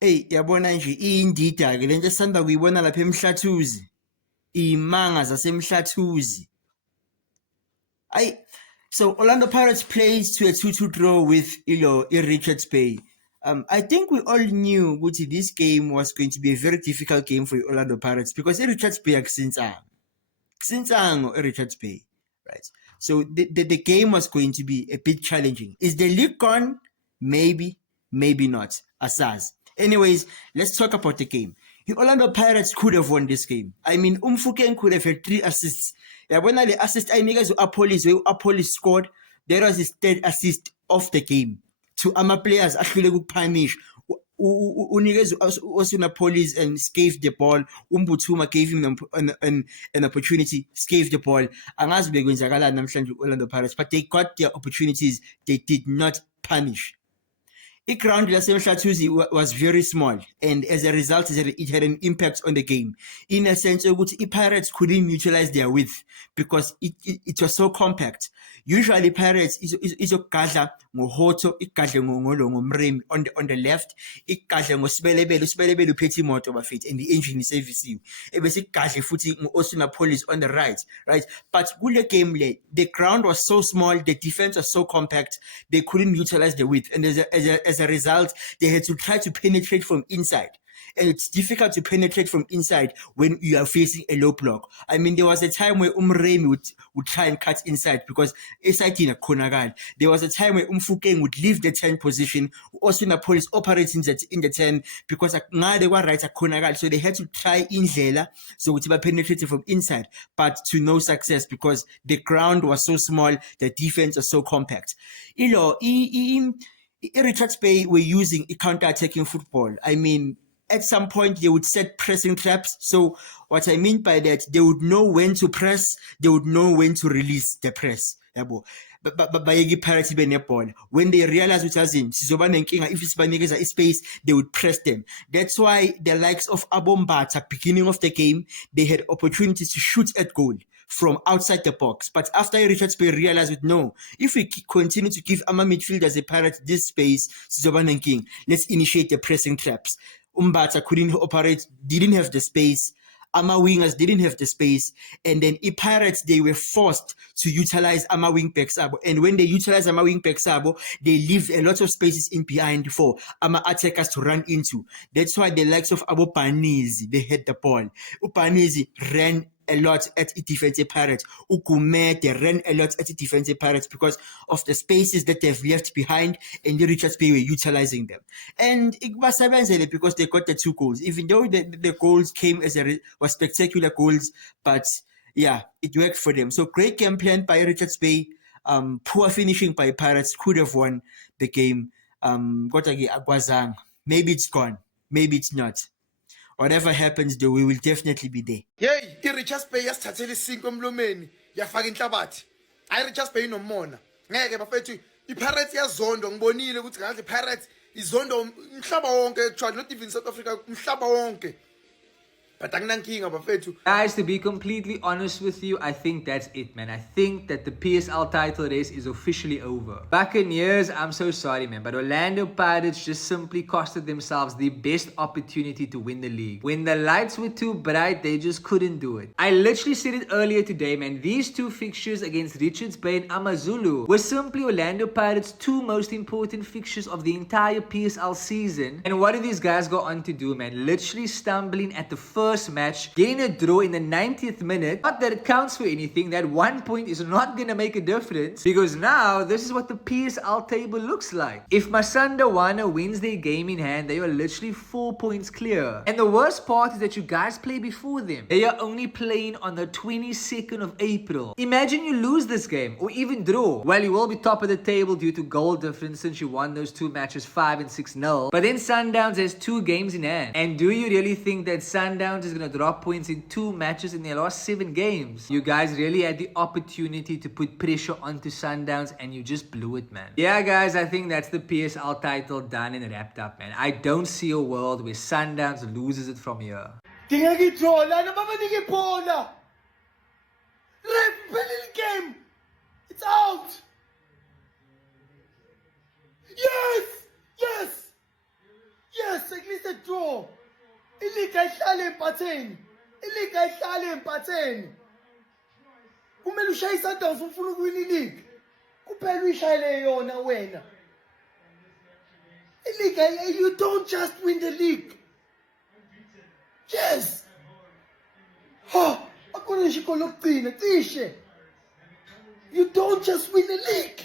Hey, yabona nje iyindida ke lento esanda kuyibona lapha eMhlathuzi. Imanga zaseMhlathuzi. So Orlando Pirates plays to a 2-2 draw with Richards Bay. I think we all knew that this game was going to be a very difficult game for Orlando Pirates because Richards Bay Richards Bay, right? So the game was going to be a bit challenging. Is the league gone? Maybe, maybe not. Asaz. Anyways, let's talk about the game. The Orlando Pirates could have won this game. I mean, Umfukeng could have had 3 assists. When the assist I niggas Apolis scored, there was his third assist of the game. To ama players actually punish. Unikezwe Osinapolis and scathed the ball. Umbuthuma gave him an opportunity, scathed the ball. Angazi bekwenzakalani namhlanje Orlando Pirates, but they got their opportunities. They did not punish. Ground lasemhlathuzi was very small, and as a result, it had an impact on the game. In a sense, Pirates couldn't utilize their width because it was so compact. Usually, Pirates is a gadla ngohoto, igadle ngomremi on the left, igadle ngosibelebele uphethe imoto bafethu, and the engine is servicing. Ebese igadle futhi Osinapolis on the right. But kule game the ground was so small, the defense was so compact, they couldn't utilize the width, and as a result, they had to try to penetrate from inside. And it's difficult to penetrate from inside when you are facing a low block. I mean, there was a time where Umremi would try and cut inside because inside in a Konagal. There was a time where Umfukeng would leave the 10 position, also in the police operating in the 10 because now they were right at Konagal. So they had to try Indlela, so we penetrated from inside, but to no success because the ground was so small, the defense was so compact. Richards Bay were using a counter-attacking football. I mean, at some point they would set pressing traps. So what I mean by that, they would know when to press, they would know when to release the press. But Pirates when they realize if it's space, they would press them. That's why the likes of Abombata at beginning of the game, they had opportunities to shoot at goal from outside the box. But after Richards Bay realized no, if we continue to give our midfielders a Pirate this space, let's initiate the pressing traps. Umbata couldn't operate, didn't have the space. Ama wingers didn't have the space, and then Pirates, they were forced to utilize Ama wing backs abo. And when they utilize Ama wing backs abo, they leave a lot of spaces in behind for Ama attackers to run into. That's why the likes of Abo Panizi, they had the ball. Upanizi ran a lot at defensive Pirates. Ukume, they ran a lot at defensive Pirates because of the spaces that they've left behind, and the Richards Bay were utilizing them. And it was because they got the 2 goals, even though the goals came was spectacular goals, but yeah, it worked for them. So great game plan by Richards Bay. Poor finishing by Pirates, could have won the game. Maybe it's gone, maybe it's not. Whatever happens, though, we will definitely be there. Yey, i-Richards Bay yasithathela isinko emlomeni yafaka inhlabathi. Hayi i-Richards Bay inomona. Ngeke bafethu i-Pirates iyazondwa, ngibonile ukuthi ngathi i-Pirates izondwa umhlaba wonke actually, not even South Africa, umhlaba wonke. Guys, to be completely honest with you, I think that's it, man. I think that the PSL title race is officially over. Buccaneers, I'm so sorry, man, but Orlando Pirates just simply costed themselves the best opportunity to win the league. When the lights were too bright, they just couldn't do it. I literally said it earlier today, man. These 2 fixtures against Richards Bay and AmaZulu were simply Orlando Pirates' 2 most important fixtures of the entire PSL season. And what did these guys go on to do, man? Literally stumbling at the first match, getting a draw in the 90th minute. Not that it counts for anything. That 1 point is not gonna make a difference because now this is what the PSL table looks like. If Masanda Wana wins their game in hand, they are literally 4 points clear. And the worst part is that you guys play before them. They are only playing on the 22nd of April. Imagine you lose this game or even draw. Well, you will be top of the table due to goal difference since you won those 2 matches 5 and 6-0. But then Sundowns has 2 games in hand. And do you really think that Sundowns is going to drop points in 2 matches in their last 7 games? You guys really had the opportunity to put pressure onto Sundowns and you just blew it, man. Yeah, guys, I think that's the PSL title done and wrapped up, man. I don't see a world where Sundowns loses it from here. It's out. Yes. Yes, at least a draw. Iliga ihlale empatheni. Iliga ihlale empatheni. Kumele ushaye iSundowns ufuna ukuwina ileague. Kuphela uyishayele yona wena. Iliga, you don't just win the league. Yes. Ha, akona nje igoli lokugcina, cishe. You don't just win the league.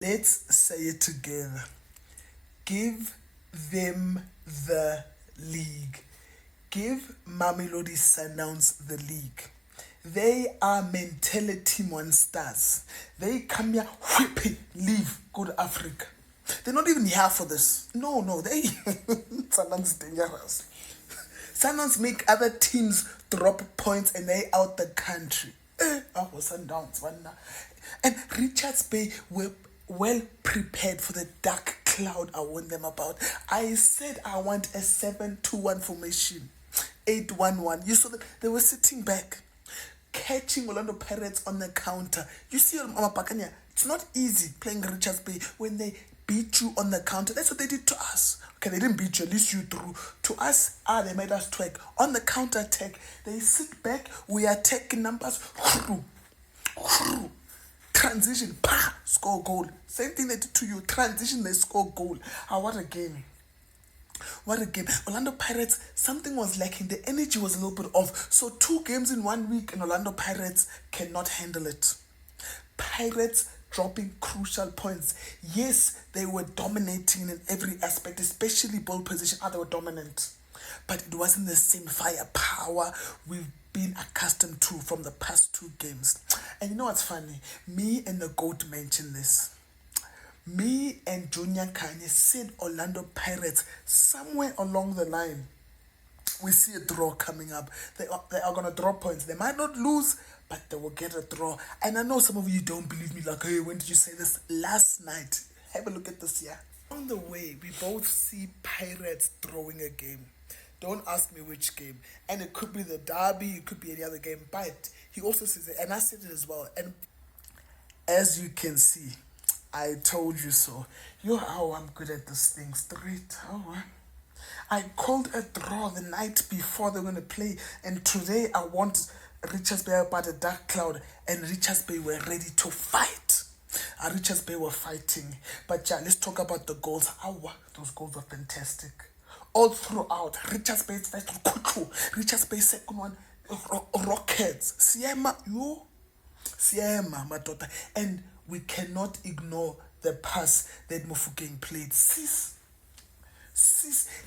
Let's say it together. Give them the league. Give Mamelodi Sundowns the league. They are mentality monsters. They come here, whipping, leave, go to Africa. They're not even here for this. No, they Sundowns dangerous. Sundowns make other teams drop points and they out the country. Sundowns, and Richards Bay were well prepared for the dark cloud I warned them about. I said I want a 7-2-1 formation, 8-1-1. You saw that they were sitting back, catching Orlando Pirates on the counter. You see, Amapakanya, it's not easy playing Richards Bay when they beat you on the counter. That's what they did to us. Okay, they didn't beat you, at least you threw. To us, they made us twerk. On the counter attack, they sit back, we are taking numbers, transition, score goal. Same thing they did to you, transition, they score goal. What a game. What a game. Orlando Pirates, something was lacking. The energy was a little bit off. So 2 games in 1 week and Orlando Pirates cannot handle it. Pirates dropping crucial points. Yes, they were dominating in every aspect, especially ball position. They were dominant. But it wasn't the same firepower we've been accustomed to from the past 2 games. And you know what's funny? Me and the GOAT mentioned this. Me and Junior Kanye said Orlando Pirates somewhere along the line. We see a draw coming up. They are going to draw points. They might not lose, but they will get a draw. And I know some of you don't believe me. Like, hey, when did you say this? Last night. Have a look at this here. On the way, we both see Pirates throwing a game. Don't ask me which game. And it could be the derby, it could be any other game. But he also says it, and I said it as well. And as you can see, I told you so. I'm good at this thing. Straight. I called a draw the night before they were going to play. And today I want Richards Bay about a dark cloud. And Richards Bay were ready to fight. Richards Bay were fighting. But yeah, let's talk about the goals. Those goals were fantastic. All throughout. Richards Bay's first one, Richards Bay's second one, Rockets. Siema, my daughter. And we cannot ignore the pass that Mofokeng played. Sis,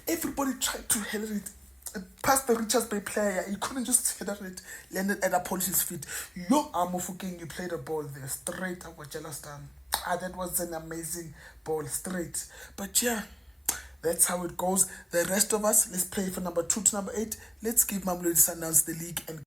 everybody tried to header it. Past the Richards Bay player, he couldn't just header it, landed at Apollo's feet. Mofokeng, you played a ball there, straight up with Jelastan. That was an amazing ball, straight. But yeah, that's how it goes. The rest of us, let's play for number 2 to number 8. Let's give Mamelodi Sundowns the league and